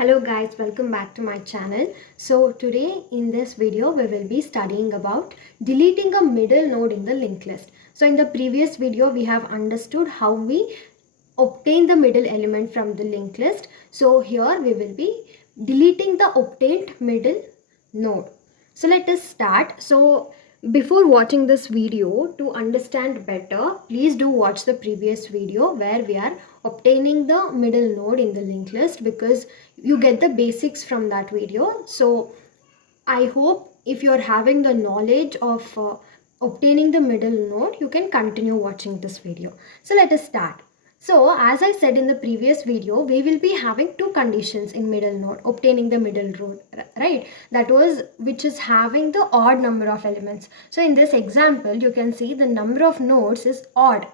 Hello guys, welcome back to my channel. So today in this video we will be studying about deleting a middle node in the linked list. So in the previous video we have understood how we obtain the middle element from the linked list. So here we will be deleting the obtained middle node. So let us start. So before watching this video, to understand better, please do watch the previous video where we are obtaining the middle node in the linked list, because you get the basics from that video. So I hope if you're having the knowledge of obtaining the middle node, you can continue watching this video. So let us start. So as I said in the previous video, we will be having two conditions in middle node, obtaining the middle node, right? That was which is having the odd number of elements. So in this example, you can see the number of nodes is odd.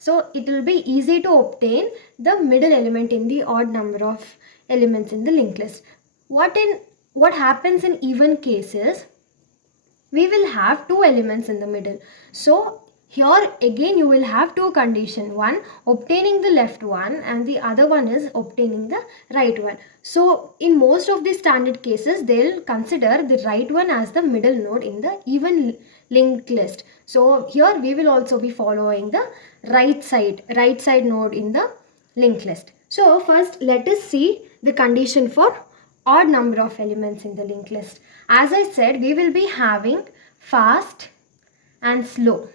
So it will be easy to obtain the middle element in the odd number of elements in the linked list. What happens in even cases, we will have two elements in the middle. So here again you will have two conditions, one obtaining the left one and the other one is obtaining the right one. So in most of the standard cases, they'll consider the right one as the middle node in the even linked list. So here we will also be following the right side node in the linked list. So first let us see the condition for odd number of elements in the linked list. As I said, we will be having fast and slow,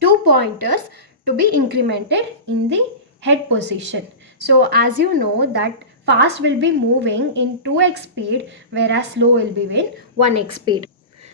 two pointers to be incremented in the head position. So as you know that fast will be moving in 2x speed, whereas slow will be in 1x speed.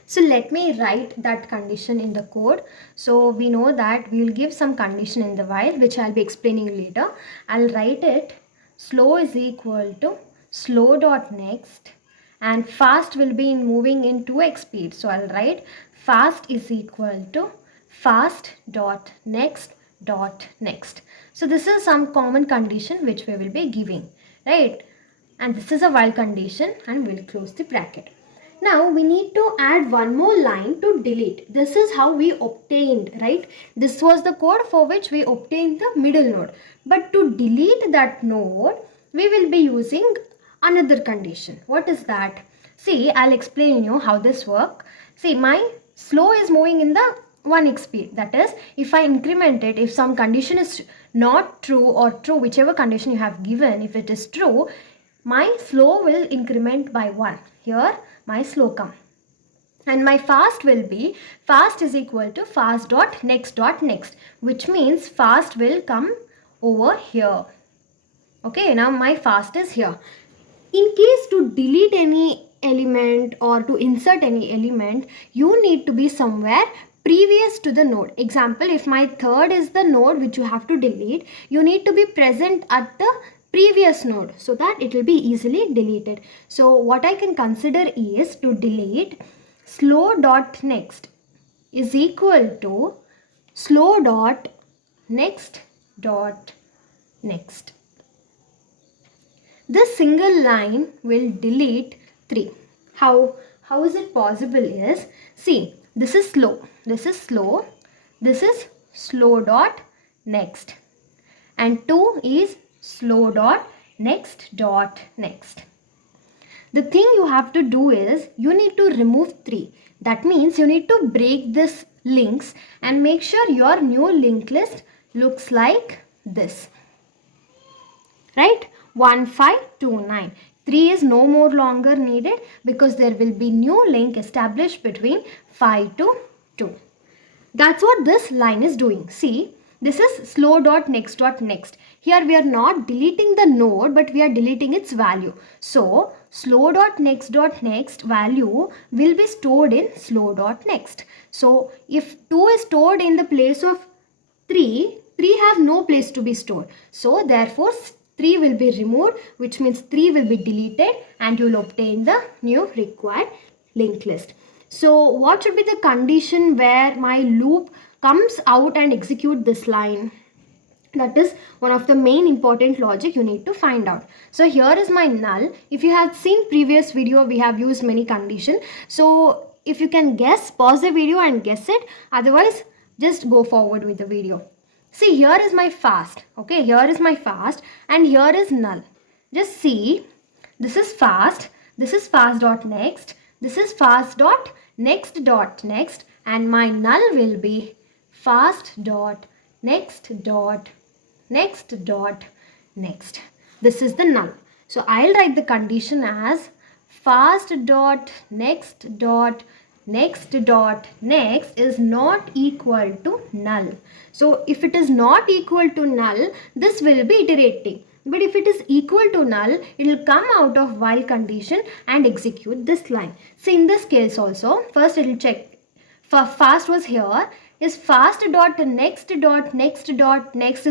So let me write that condition in the code. So we know that we will give some condition in the while, which I'll be explaining later. I'll write it slow is equal to slow dot next, and fast will be moving in 2x speed. So I'll write fast is equal to fast dot next dot next. So this is some common condition which we will be giving, right? And this is a while condition, and we'll close the bracket. Now we need to add one more line to delete. This is how we obtained, right? This was the code for which we obtained the middle node. But to delete that node, we will be using another condition. What is that? See, I'll explain you how this works. See, my slow is moving in the 1x speed. That is, if I increment it, if some condition is not true or true, whichever condition you have given, if it is true, my slow will increment by 1. Here my slow come. And my fast will be fast is equal to fast dot next, which means fast will come over here. Okay, now my fast is here. In case to delete any element or to insert any element, you need to be somewhere previous to the node. Example, if my third is the node which you have to delete, you need to be present at the previous node so that it will be easily deleted. So what I can consider is to delete slow dot next is equal to slow dot next dot next. This single line will delete 3. How is it possible is, see, this is slow, this is slow, this is slow dot next, and 2 is slow dot next dot next. The thing you have to do is you need to remove 3. That means you need to break this links and make sure your new linked list looks like this, right? 1 5 2 9. 3 is no more longer needed because there will be new link established between 5 to 2. That's what this line is doing. See, this is slow dot next dot next. Here we are not deleting the node, but we are deleting its value. So slow dot next value will be stored in slow dot next. So if 2 is stored in the place of 3 have no place to be stored. So therefore 3 will be removed, which means 3 will be deleted, and you will obtain the new required linked list. So what should be the condition where my loop comes out and execute this line? That is one of the main important logic you need to find out. So here is my null. If you have seen previous video, we have used many conditions. So if you can guess, pause the video and guess it. Otherwise, just go forward with the video. See, here is my fast. Okay, here is my fast and here is null. Just see, this is fast dot next, this is fast dot next, and my null will be fast dot next. This is the null. So I'll write the condition as fast dot next is not equal to null. So if it is not equal to null, this will be iterating. But if it is equal to null, it will come out of while condition and execute this line. So in this case also, first it will check. For fast was here. Is fast dot next is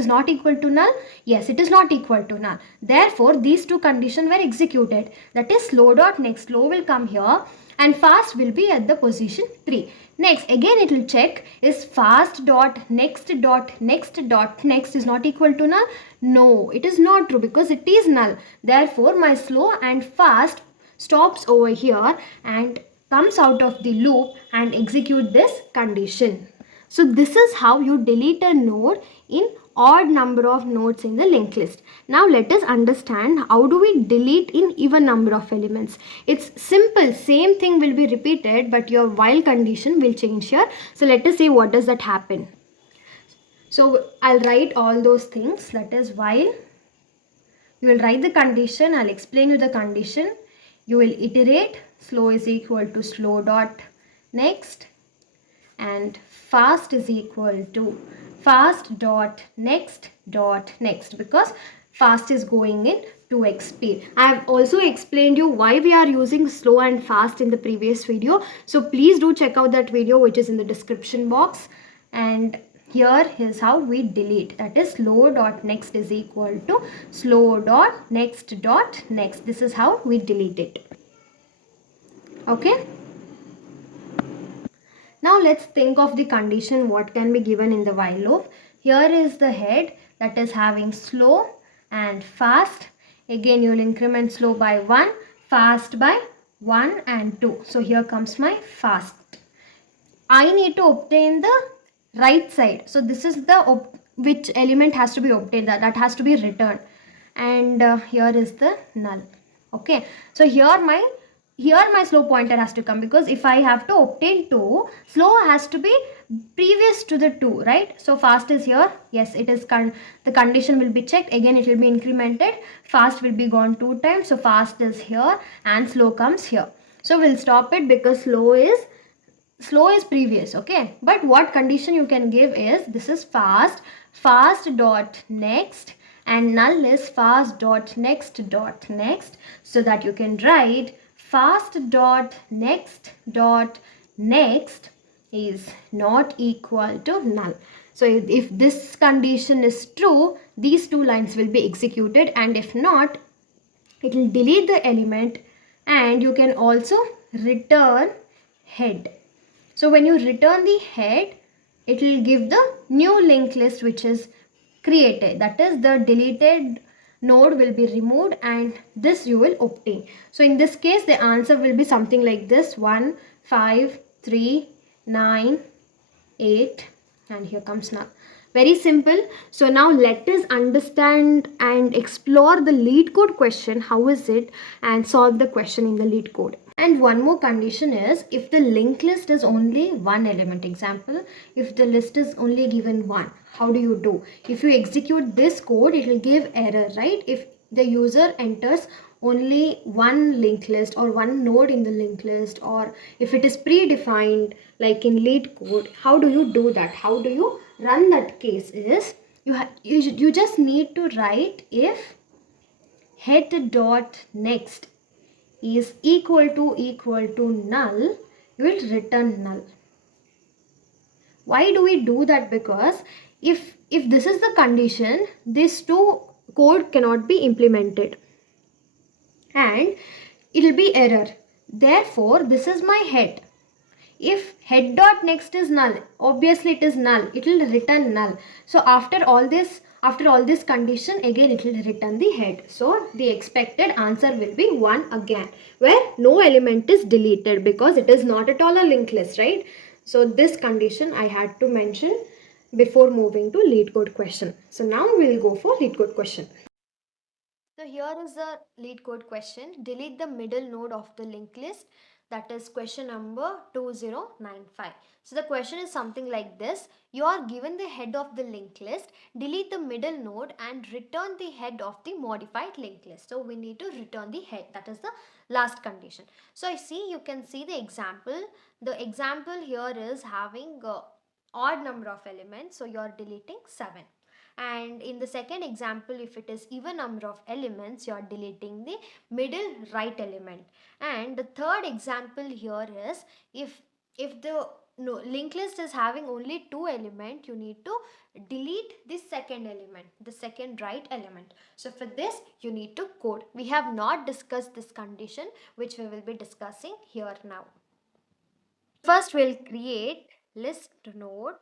not equal to null? Yes, it is not equal to null. Therefore, these two conditions were executed. That is slow dot next. Slow will come here and fast will be at the position 3. Next, again it will check, is fast dot next is not equal to null? No, it is not true because it is null. Therefore, my slow and fast stops over here and comes out of the loop and execute this condition. So this is how you delete a node in odd number of nodes in the linked list. Now let us understand how do we delete in even number of elements. It's simple, same thing will be repeated, but your while condition will change here. So let us see what does that happen. So I'll write all those things, that is while. You will write the condition, I'll explain you the condition. You will iterate, slow is equal to slow dot next, and fast is equal to fast dot next because fast is going in 2x speed. I have also explained you why we are using slow and fast in the previous video. So please do check out that video which is in the description box. And here is how we delete. That is slow dot next is equal to slow dot next. This is how we delete it. Okay. Now let's think of the condition what can be given in the while loop. Here is the head that is having slow and fast. Again you will increment slow by 1, fast by 1 and 2. So here comes my fast. I need to obtain the right side. So this is the which element has to be obtained, that has to be returned. And here is the null. Okay. So here my slow pointer has to come, because if I have to obtain 2, slow has to be previous to the 2, right? So fast is here. Yes, it is the condition will be checked. Again, it will be incremented. Fast will be gone 2 times. So fast is here and slow comes here. So we'll stop it because slow is previous. Okay. But what condition you can give is, this is fast dot next, and null is fast dot next, so that you can write fast dot next is not equal to null. So if this condition is true, these two lines will be executed, and if not, it will delete the element, and you can also return head. So when you return the head, it will give the new linked list which is created. That is, the deleted node will be removed and this you will obtain. So in this case, the answer will be something like this: 1, 5, 3, 9, 8, and here comes null. Very simple. So now let us understand and explore the LeetCode question. How is it? And solve the question in the LeetCode. And one more condition is, if the linked list is only one element. Example, if the list is only given 1, how do you do? If you execute this code, it will give error, right? If the user enters only one linked list or one node in the linked list, or if it is predefined like in LeetCode, how do you do that? How do you run that case? Is you just need to write if head dot next is equal to null, you will return null. Why do we do that? Because if this is the condition, these two code cannot be implemented and it will be error. Therefore, this is my head. If head dot next is null, obviously it is null, it will return null. So after all this condition, again it will return the head. So the expected answer will be 1 again, where no element is deleted because it is not at all a linked list, right? So this condition I had to mention before moving to LeetCode question. So now we will go for LeetCode question. So here is the lead code question. Delete the middle node of the linked list. That is question number 2095. So the question is something like this. You are given the head of the linked list. Delete the middle node and return the head of the modified linked list. So we need to return the head. That is the last condition. So I see, you can see the example. The example here is having odd number of elements. So you are deleting 7. And in the second example, if it is even number of elements, you are deleting the middle right element. And the third example here is, if the linked list is having only 2 element, you need to delete the second element, the second right element. So for this you need to code. We have not discussed this condition, which we will be discussing here now. First we'll create list node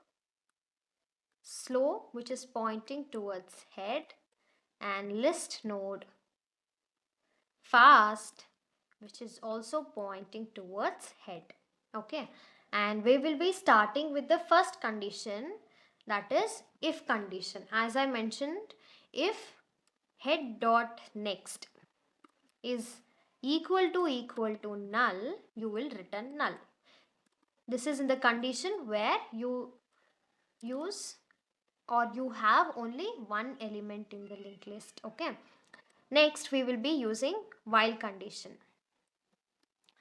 slow, which is pointing towards head, and list node fast, which is also pointing towards head. Okay, and we will be starting with the first condition, that is if condition. As I mentioned, if head dot next is equal to null, you will return null. This is in the condition where you use or you have only one element in the linked list. Okay, next we will be using while condition.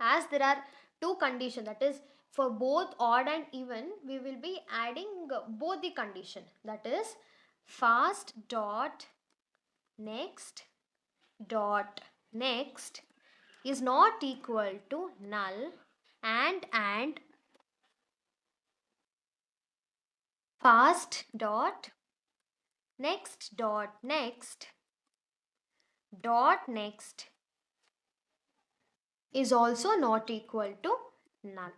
As there are two conditions, that is for both odd and even, we will be adding both the condition, that is fast dot next is not equal to null, and fast dot next is also not equal to null.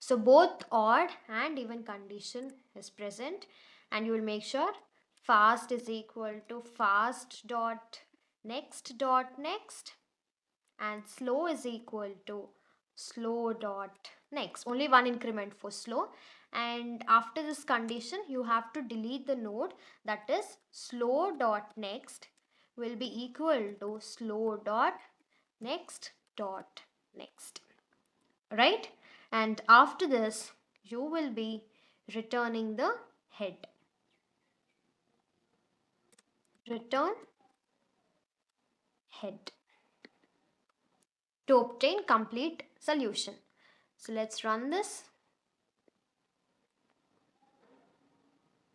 So both odd and even condition is present, and you will make sure fast is equal to fast dot next and slow is equal to slow dot next. Only one increment for slow. And after this condition, you have to delete the node, that is slow dot next will be equal to slow dot next, right? And after this you will be returning the head. Return head to obtain complete solution. So let's run this.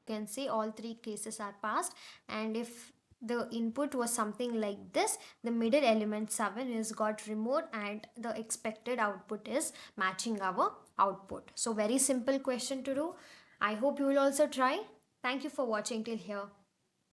You can see all three cases are passed, and if the input was something like this, the middle element 7 is got removed and the expected output is matching our output. So very simple question to do. I hope you will also try. Thank you for watching till here.